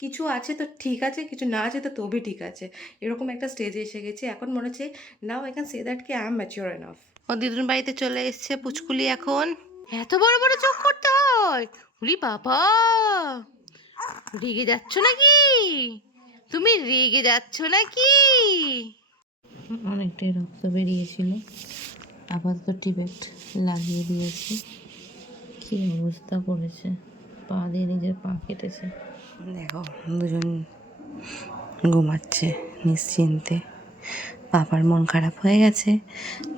কিছু আছে তো ঠিক আছে, কিছু না আছে তো তবে ঠিক আছে, এরকম একটা স্টেজে এসে গেছি। এখন মনে হচ্ছে now I can say that কি আই এম ম্যাচিওর এনাফ। ও দিদুন বাড়িতে চলে এসছে পুচকুলি। এখন এত বড় বড় চোখ করতে হয়? উরি বাবা, রেগে যাচ্ছ নাকি? তুমি রেগে যাচ্ছ নাকি? অনেকটাই রক্ত বেরিয়েছিল, আপাতত টিবেট লাগিয়ে দিয়েছি। কি অবস্থা করেছে, পা দিয়ে নিজের পা কেটেছে। দেখো দুজন ঘুমাচ্ছে নিশ্চিন্তে, পাপার মন খারাপ হয়ে গেছে।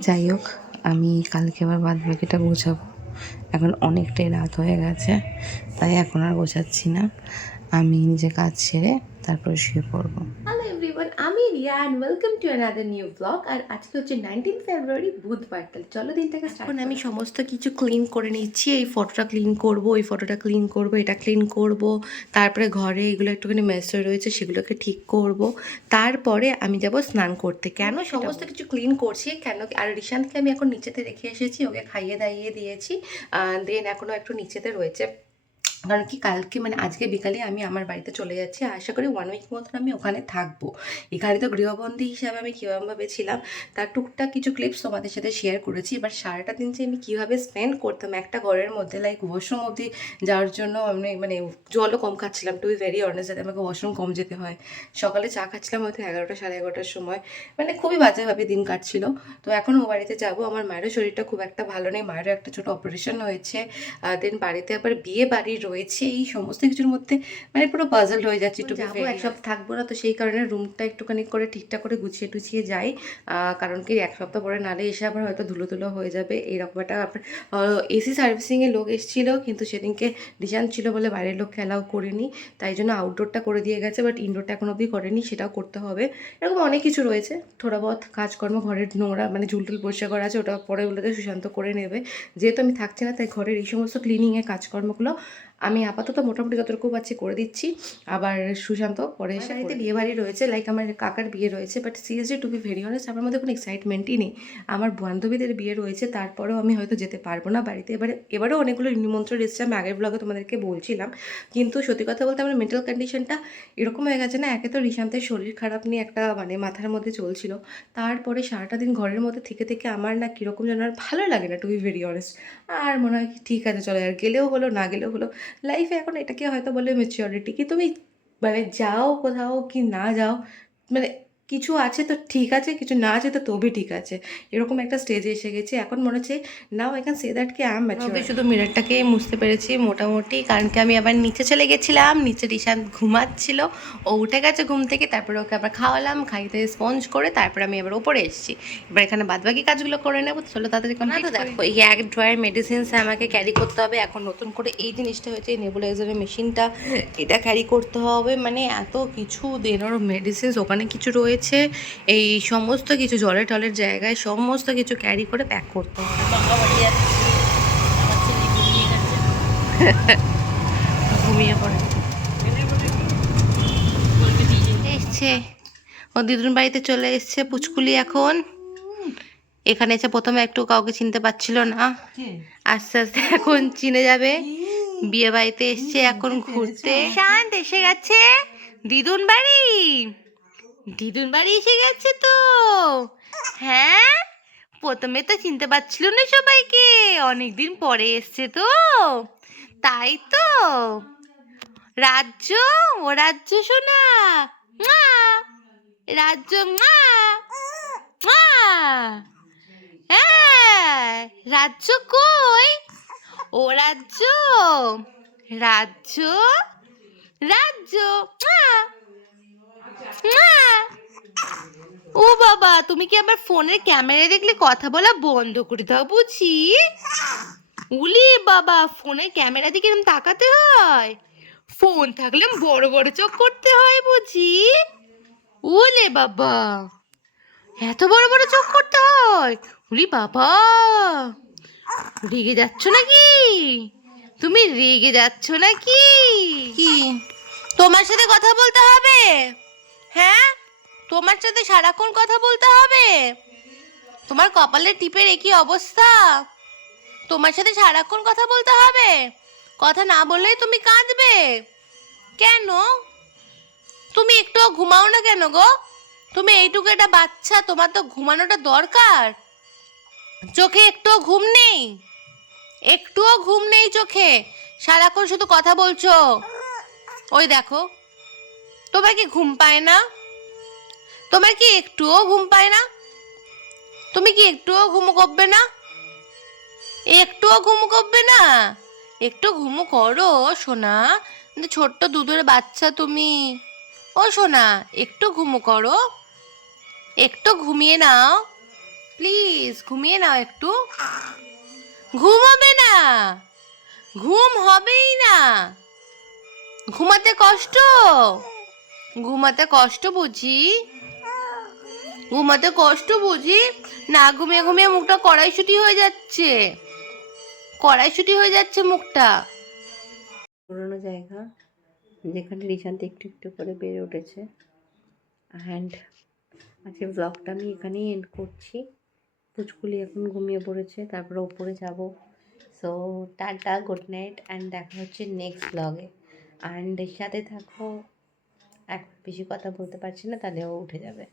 যাই হোক, আমি কালকে আবার বাদ বাকিটা গোছাবো। এখন অনেকটাই রাত হয়ে গেছে, তাই এখন আর গোছাচ্ছি না। আমি নিজে কাজ সেরে তারপরে শুয়ে পড়বো। হ্যালো এভরিওয়ান, আমি Riya and welcome to another new blog. আর আজকে হচ্ছে 19 ফেব্রুয়ারি, বুধবার। তাহলে চলো দিনটাকে স্টার্ট। এখন আমি সমস্ত কিছু ক্লিন করে নিচ্ছি। এই ফটোটা ক্লিন করব, এই ফটোটা ক্লিন করব, এটা ক্লিন করব, তারপরে ঘরে এগুলো একটুখানি মেস হয়ে রয়েছে সেগুলোকে ঠিক করব, তারপরে আমি যাব স্নান করতে। কেন সমস্ত কিছু ক্লিন করছি কেন, আর রিশান্তকে আমি এখন নিচেতে রেখে এসেছি, ওকে খাইয়ে দাইয়ে দিয়েছি। দেন এখনও একটু নিচেতে রয়েছে, কারণ কি কালকে মানে আজকে বিকালে আমি আমার বাড়িতে চলে যাচ্ছি। আশা করি 1 উইক মতন আমি ওখানে থাকবো। এখানে তো গৃহবন্দী হিসাবে আমি কীভাবে ছিলাম তার টুকটাক কিছু ক্লিপস তোমাদের সাথে শেয়ার করেছি। এবার সারাটা দিন যে আমি কীভাবে স্পেন্ড করতাম একটা ঘরের মধ্যে, লাইক ওয়াশরুম অবধি যাওয়ার জন্য আমি মানে জলও কম খাচ্ছিলাম, টু বি ভেরি অনেস্ট, যাতে আমাকে ওয়াশরুম কম যেতে হয়। সকালে চা খাচ্ছিলাম হয়তো 11টা সাড়ে 11টার সময়, মানে খুবই বাজেভাবে দিন কাটছিল। তো এখন ও বাড়িতে যাবো। আমার মায়েরও শরীরটা খুব একটা ভালো নেই, মায়েরও একটা ছোটো অপারেশন হয়েছে। দেন বাড়িতে আবার বিয়ে বাড়ি রয়েছে, এই সমস্ত কিছুর মধ্যে মানে পুরো পাজল হয়ে যাচ্ছে। একটু যাবো, এক সপ্তাহ থাকবো না, তো সেই কারণে রুমটা একটুখানি করে ঠিকঠাক করে গুছিয়ে টুছিয়ে যাই। কারণ কি এক সপ্তাহ পরে নালে এসে আবার হয়তো ধুলো ধুলো হয়ে যাবে এইরকম একটা। এসি সার্ভিসিংয়ে লোক এসেছিলো, কিন্তু সেদিনকে ডিজাইন ছিল বলে বাইরের লোককে অ্যালাউ করেনি, তাই জন্য আউটডোরটা করে দিয়ে গেছে, বাট ইনডোরটা এখন অবধি করেনি, সেটাও করতে হবে। এরকম অনেক কিছু রয়েছে, থোড়া বহুত কাজকর্ম, ঘরের নোংরা মানে ঝুলটুল পরিষ্কার করা আছে, ওটা পরে ওগুলোতে সুশান্ত করে নেবে। যেহেতু আমি থাকছি না, তাই ঘরের এই সমস্ত ক্লিনিংয়ের কাজকর্মগুলো আমি আপাতত মোটামুটি যতটুকু পাচ্ছি করে দিচ্ছি। আবার সুশান্ত পরে এসে বাড়িতে বিয়ে বাড়ি রয়েছে, লাইক আমার কাকার বিয়ে রয়েছে, but seriously to be very honest আমার মধ্যে কোনো এক্সাইটমেন্টই নেই। আমার বান্ধবীদের বিয়ে রয়েছে, তারপরেও আমি হয়তো যেতে পারবো না বাড়িতে। এবারেও অনেকগুলো নিমন্ত্রণ এসেছে, আমি আগের ব্লগে তোমাদেরকে বলছিলাম। কিন্তু সত্যি কথা বলতে আমার মেন্টাল কন্ডিশনটা এরকম হয়ে গেছে না, একে তো রিশান্তের শরীর খারাপ নিয়ে একটা মানে মাথার মধ্যে চলছিল, তারপরে সারাটা দিন ঘরের মধ্যে থেকে থেকে আমার না কীরকম যেন আর ভালো লাগে না, টু বি ভেরি অনেস্ট। আর মনে হয় ঠিক আছে চলো, আর গেলেও হলো না গেলেও হলো। লাইফে এখন এটাকে হয়তো বলে ম্যাচিওরিটি, কি তুমি মানে যাও কোথাও কি না যাও, মানে কিছু আছে তো ঠিক আছে, কিছু না আছে তো তবে ঠিক আছে, এরকম একটা স্টেজে এসে গেছি। এখন মনে হচ্ছে now I can say that কি আই এম ম্যাচিওর। শুধু মিররটাকে মুছতে পেরেছি মোটামুটি, কারণ কি আমি আবার নিচে চলে গেছিলাম, নিচে রিশান্ত ঘুমাচ্ছিল, ও উঠে গেছে ঘুম থেকে, তারপরে ওকে আবার খাওয়ালাম, খাইতে স্পঞ্জ করে তারপরে আমি আবার ওপরে এসেছি। এবার এখানে বাদবাকি কাজগুলো করে নেবো, চলো তাড়াতাড়ি কমপ্লিট করি। দেখো এই এক ড্রয়ার মেডিসিনস আমাকে ক্যারি করতে হবে। এখন নতুন করে এই জিনিসটা হয়েছে, এই নেবুলাইজারের মেশিনটা, এটা ক্যারি করতে হবে। মানে এত কিছু দেনোর মেডিসিনস ওখানে কিছু রয়েছে, এই সমস্ত কিছু জলের টলের জায়গায় সমস্ত কিছু ক্যারি করে প্যাক করতে হবে। ঘুমিয়ে পড়ে এসছে, ও দিদুন বাড়িতে চলে এসছে পুচকুলি। এখন এখানে এসে প্রথমে একটু কাউকে চিনতে পারছিল না, আস্তে আস্তে এখন চিনে যাবে। বিয়ে বাড়িতে এসছে এখন ঘুরতে। শান্ত এসে গেছে দিদুন বাড়ি, দিদুন বাড়ি এসে গেছে তো। হ্যাঁ, প্রথমে তো চিনতে পারছিল না সবাইকে, অনেকদিন পরে এসছে তো, তাই তো। রাজ্য, ও রাজ্য শোনা, রাজ্য, হ্যাঁ রাজ্য কই, ও রাজ্য, রাজ্য, রাজ্য, ও বাবা, তুমি কি আবার ফোনের ক্যামেরা দেখলে কথা বলা বন্ধ করে দাও বুঝি? উলি বাবা, ফোনের ক্যামেরা দিকে এরকম তাকাতে হয়? ফোন থাকলে বড় বড় চোখ করতে হয় বুঝি? ওলে বাবা, এত বড় বড় চোখ করতে হয়? উলি বাবা, রেগে যাচ্ছ নাকি? তুমি রেগে যাচ্ছ নাকি? কি তোমার সাথে কথা বলতে হবে? হ্যাঁ, তোমার সাথে সারাক্ষণ কথা বলতে হবে? তোমার কপালের টিপের একই অবস্থা, তোমার সাথে সারাক্ষণ কথা বলতে হবে? কথা না বললেই তুমি কাঁদবে কেন? তুমি একটু ঘুমাও না কেন গো? তুমি এইটুকু একটা বাচ্চা, তোমার তো ঘুমানোটা দরকার। চোখে একটুও ঘুম নেই? একটুও ঘুম নেই চোখে? সারাক্ষণ শুধু কথা বলছো। ওই দেখো, তোমার কি ঘুম পায় না? তোমার কি একটুও ঘুম পায় না? তুমি কি একটুও ঘুম করবে না? একটুও ঘুম করবে না? একটু ঘুম করো সোনা, ছোট্ট দুধের বাচ্চা তুমি। ও সোনা, একটু ঘুম করো, একটু ঘুমিয়ে নাও প্লিজ, ঘুমিয়ে নাও একটু। ঘুম হবে না? ঘুম হবেই না? ঘুমাতে কষ্ট? ঘুমাতে কষ্ট বুঝি? ঘুমাতে কষ্ট বুঝি? না ঘুমিয়ে ঘুমিয়ে মুখটা কড়াইশুঁটি হয়ে যাচ্ছে, কড়াইশুঁটি হয়ে যাচ্ছে মুখটা। পুরোনো জায়গা যেখানে রিশান্তি একটু একটু করে বেড়ে উঠেছে। অ্যান্ড আজকে ব্লগটা আমি এখানেই এন্ড করছি। পুচকুলি এখন ঘুমিয়ে পড়েছে, তারপরে ওপরে যাব। So tata, good night, and দেখা হচ্ছে নেক্সট ব্লগে। অ্যান্ড এর সাথে থাকো। এক বেশি কথা বলতে পারছি না, তাহলে ও উঠে যাবে।